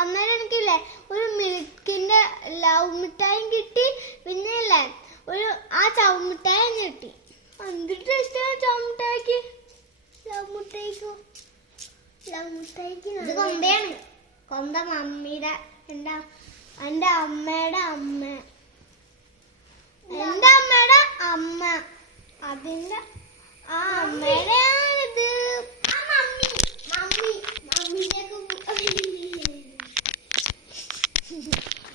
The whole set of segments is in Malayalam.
എനിക്കില്ലേ ഒരു മിൽക്കിന്റെ ലവ് മിഠായും കിട്ടി പിന്നെ അല്ലേ ഒരു ആ ചവ് മിഠായും കിട്ടി. എന്തിട്ട് ഇഷ്ടമാണ് ചവ് മിഠായിക്ക്? ലവ് മിഠായിക്കോ? ലവ് മിഠായിക്ക് ഇത് കൊന്തയാണ്. കൊന്ത മമ്മിയുടെ എന്താ എന്റെ അമ്മയുടെ അമ്മ. എന്റെ അമ്മയുടെ അമ്മ. അതിന്റെ ആ അമ്മയുടെ ഇത് ആ മമ്മി മമ്മി മമ്മിയിലേക്ക്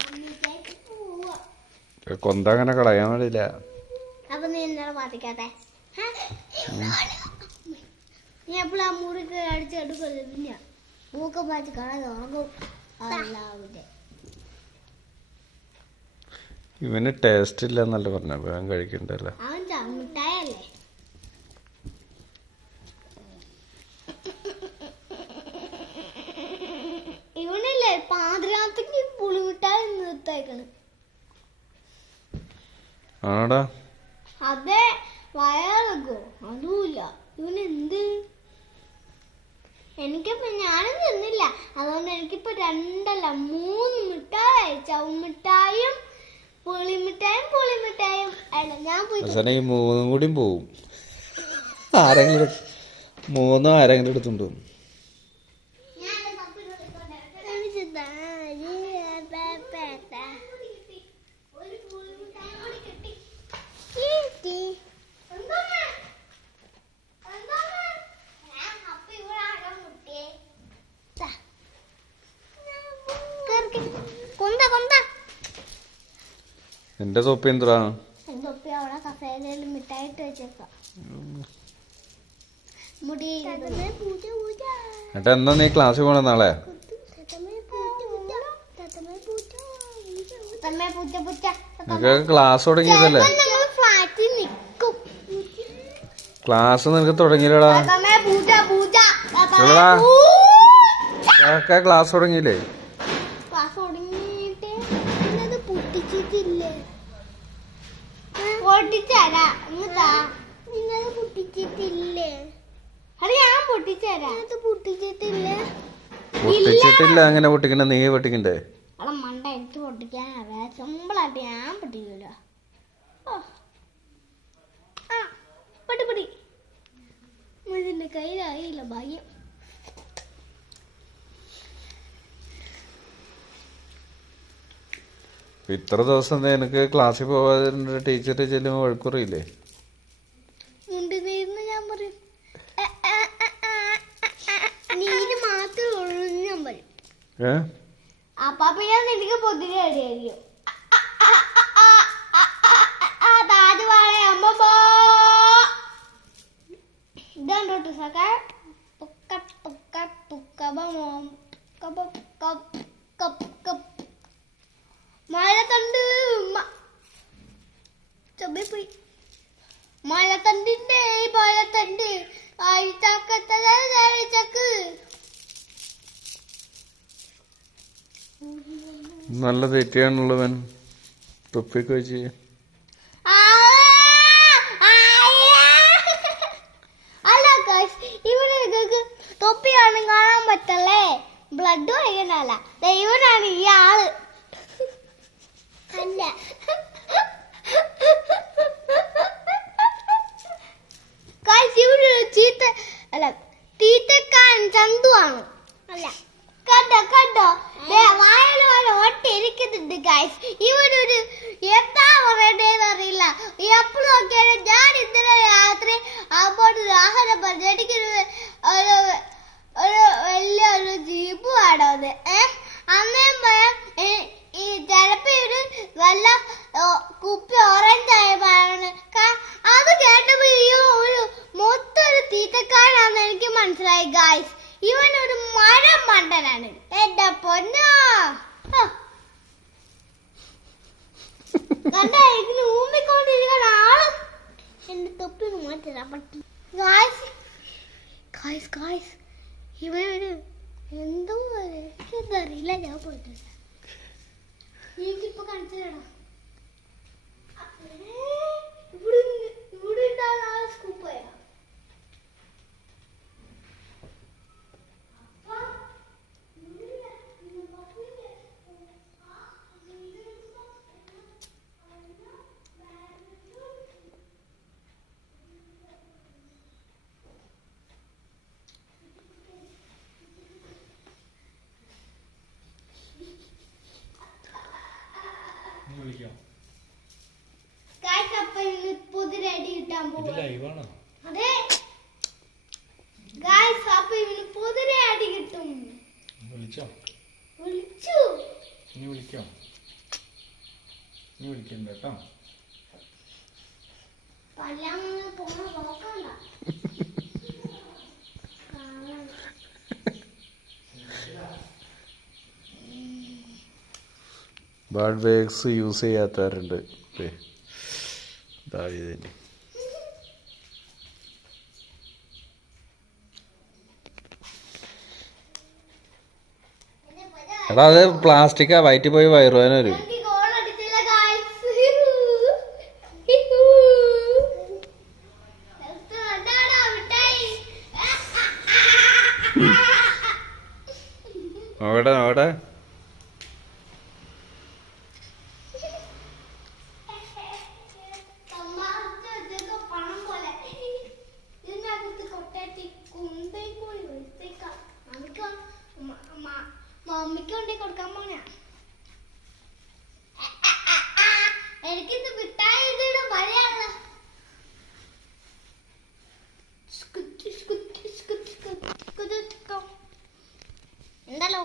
മമ്മിയിലേക്ക് പോവാ കൊന്ത അങ്ങനെ കളയാൻ അപ്പൊ നീ എന്താണ് പാത്തിക്കാത്തെ നീ എപ്പോഴും ആ മുറിക്ക് അടിച്ചെടുക്കല്ലോ പിന്നെ മൂക്ക പാച്ച് കള തുടങ്ങും അല്ലാതെ. ഇവന് ടേസ്റ്റ് ഇല്ല എന്നല്ല പറഞ്ഞ വേഗം കഴിക്കണ്ടല്ലോ? അവൻ ചമ്മിട്ടായല്ലേ? ആടാ. അതെ വയറെക്കോ അതുമില്ല. ഇവൻ എന്ത് എനിക്കിപ്പോ ഞാനും തിന്നില്ല. അതുകൊണ്ട് എനിക്കിപ്പോ രണ്ടല്ല മൂന്ന് മിഠായി ചവുമിഠായും പുളിമിഠായും പുളിമിഠായും. അല്ല ഞാൻ പോയി ഈ മൂന്നും കൂടിയും പോവും. ആരെങ്കിലും മൂന്നും ആരെങ്കിലും എടുത്തുണ്ട്? എന്റെ സോപ്പ് എന്തുവാ? എന്തൊപ്പി അവിടെ കസേരയിൽ മിഠായിട്ട് വെച്ചേക്കാം മുടി പൂജ പൂജ. എന്നിട്ട് നീ ക്ലാസ്സിൽ പോണ നാളെ? തമ്മേ പൂച്ച പൂച്ച നിനക്ക് ക്ലാസ് തുടങ്ങിയതല്ലേ? ഞങ്ങൾ ഫ്ലാറ്റിൽ നിൽക്കും ക്ലാസ് നിനക്ക് തുടങ്ങിയില്ലടാ. ക്ലാസ് തുടങ്ങിയില്ലേ? ക്ലാസ് തുടങ്ങിയിട്ട്. പൊട്ടിച്ചിട്ടില്ലേ? പൊട്ടിച്ചരാ. എന്നിട്ടാ നിങ്ങളത് പൊട്ടിച്ചിട്ടില്ലേ? അത് ഞാൻ പൊട്ടിച്ചരാ. അത് പൊട്ടിച്ചിട്ടില്ലേ? പൊട്ടിച്ചിട്ടില്ല. അങ്ങനെ പൊട്ടിക്കണ്ട? നീ പൊട്ടിക്കണ്ടേ? അവളെ മണ്ട. എനിക്ക് പൊട്ടിക്കാൻ സിമ്പിളായിട്ട് ഞാൻ പൊട്ടിക്കൂല. ആ. പൊട്ടി പൊട്ടി. ഇതിന്റെ കയ്യിലായില്ല. ഭാഗ്യം. ഇത്ര ദിവസം നിനക്ക് ക്ലാസ്സിൽ പോവാതിരുന്നൊരു ടീച്ചർ ചെല്ലുമ്പോൾ വഴക്കുറിയില്ലേ? ഇതാണ്ടോട്ട് സക പുക്ക പുക്ക പുക്കബ മോം കബ കപ്പ് കപ്പ് കപ്പ് മഴത്തണ്ട് ചൊബിപ്പോയി മഴത്തണ്ടിന്റെ മഴത്തണ്ട് ആഴ്ചക്ക് നല്ല തെറ്റിയാണുള്ളവൻ വെച്ച് ഇവിടെ നിങ്ങൾക്ക് തൊപ്പിയാണ് കാണാൻ പറ്റല്ലേ? ബ്ലഡ് വൈകുന്നല്ല ദൈവനാണ് ഈ ആൾ. അല്ല. ചീത്ത അല്ല തീറ്റക്കാരൻ ചന്തുവാണ്. അല്ല. കണ്ടോ കണ്ടോ? വായന ഒട്ടിരിക്കുന്നുണ്ട് ഗൈസ് ഇവിടെ എന്താ പറയണ്ടേന്ന് അറിയില്ല. എപ്പോഴും നോക്കിയാലും ഞാൻ ഇന്നലെ രാത്രി അങ്ങോട്ട് ആഹാരം പറഞ്ഞു എനിക്കൊരു ഒരു ഒരു വലിയ ഒരു ജീപ്പ് വേണമെന്ന് ഏ അന്നേം പറയാം ഏ- ഈ ചിലപ്പോ ഒരു വല്ല ഓ, കുപ്പി ഓറഞ്ച് ആയ പറയണ് കാ- അത് കേട്ടപ്പോ ഈ ഒരു മൊത്തം ഒരു തീറ്റക്കാരനാന്ന് എനിക്ക് മനസ്സിലായി ഗായ്സ് ഇവൻ ഒരു മരം മണ്ടനാണ് എന്റെ പൊന്നോ ഹ. കണ്ട ഇതിന് ഊമ്പിക്കൊണ്ടിരിക്കുന്ന ആൾ എന്റെ തൊപ്പി മാറ്റില്ല പറ്റി. ഗായ്സ് ഗായ്സ് ഗായ്സ് ഇവനൊരു എന്തോ എനിക്കറിയില്ല ഞാൻ പോയിട്ടില്ല എനിക്കിപ്പോ കാണിച്ചു തരാം ഇവിടെ ഇവിടെ ഉണ്ടാകുന്ന ആ സ്കൂപ്പ് പോയാ നീ വിളിക്കാം. ഇത് ലൈവാണോ വിളിച്ചോ? വിളിച്ചു. നീ വിളിക്കോ. നീ വിളിക്കണ്ട കേട്ടോ. പല്ലാങ്ങനെ പോണ നോക്കണ്ട ബേർഡ് ബാഗ്സ് യൂസ് ചെയ്യാത്തവരുണ്ട്. പരാ- എടാ അത് പ്ലാസ്റ്റിക്കാ വയറ്റിൽ പോയി മിഠായി അവിടെ അവിടെ